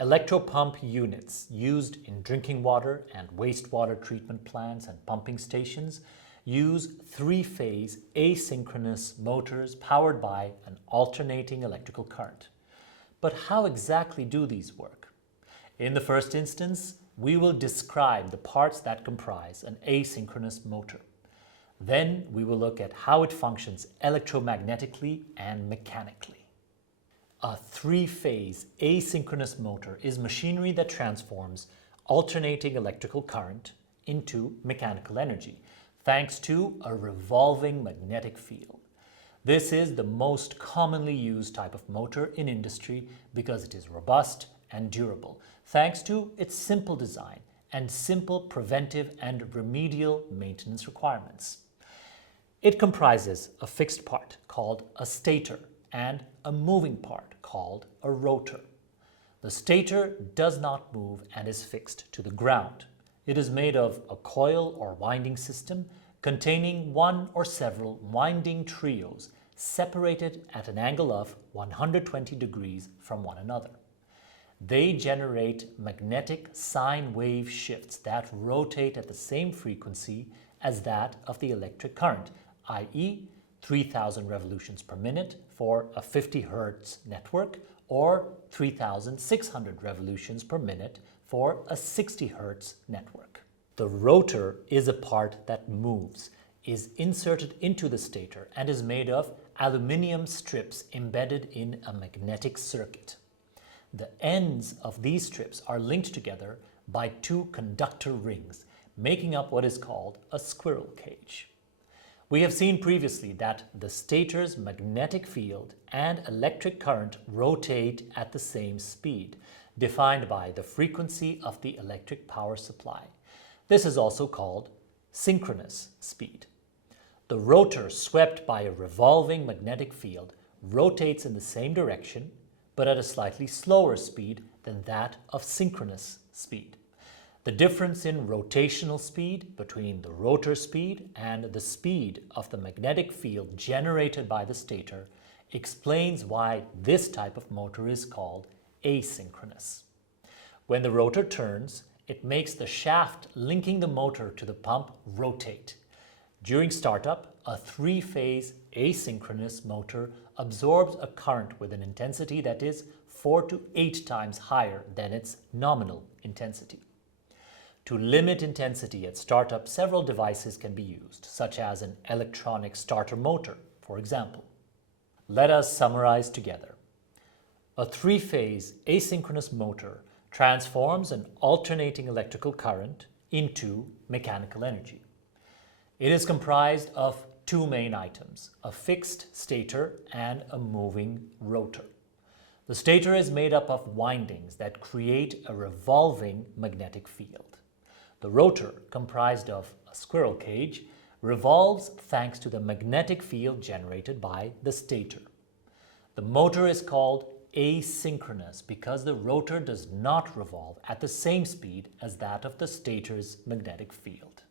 Electropump units used in drinking water and wastewater treatment plants and pumping stations use three-phase asynchronous motors powered by an alternating electrical current. But how exactly do these work? In the first instance, we will describe the parts that comprise an asynchronous motor. Then we will look at how it functions electromagnetically and mechanically. A three-phase asynchronous motor is machinery that transforms alternating electrical current into mechanical energy, thanks to a revolving magnetic field. This is the most commonly used type of motor in industry because it is robust and durable, thanks to its simple design and simple preventive and remedial maintenance requirements. It comprises a fixed part called a stator and a moving part called a rotor. The stator does not move and is fixed to the ground. It is made of a coil or winding system containing one or several winding trios separated at an angle of 120 degrees from one another. They generate magnetic sine wave shifts that rotate at the same frequency as that of the electric current, i.e., 3,000 revolutions per minute for a 50 Hz network or 3,600 revolutions per minute for a 60 Hz network. The rotor is a part that moves, is inserted into the stator, and is made of aluminium strips embedded in a magnetic circuit. The ends of these strips are linked together by two conductor rings, making up what is called a squirrel cage. We have seen previously that the stator's magnetic field and electric current rotate at the same speed, defined by the frequency of the electric power supply. This is also called synchronous speed. The rotor, swept by a revolving magnetic field, rotates in the same direction, but at a slightly slower speed than that of synchronous speed. The difference in rotational speed between the rotor speed and the speed of the magnetic field generated by the stator explains why this type of motor is called asynchronous. When the rotor turns, it makes the shaft linking the motor to the pump rotate. During startup, a three-phase asynchronous motor absorbs a current with an intensity that is 4 to 8 times higher than its nominal intensity. To limit intensity at startup, several devices can be used, such as an electronic starter motor, for example. Let us summarize together. A three-phase asynchronous motor transforms an alternating electrical current into mechanical energy. It is comprised of two main items, a fixed stator and a moving rotor. The stator is made up of windings that create a revolving magnetic field. The rotor, comprised of a squirrel cage, revolves thanks to the magnetic field generated by the stator. The motor is called asynchronous because the rotor does not revolve at the same speed as that of the stator's magnetic field.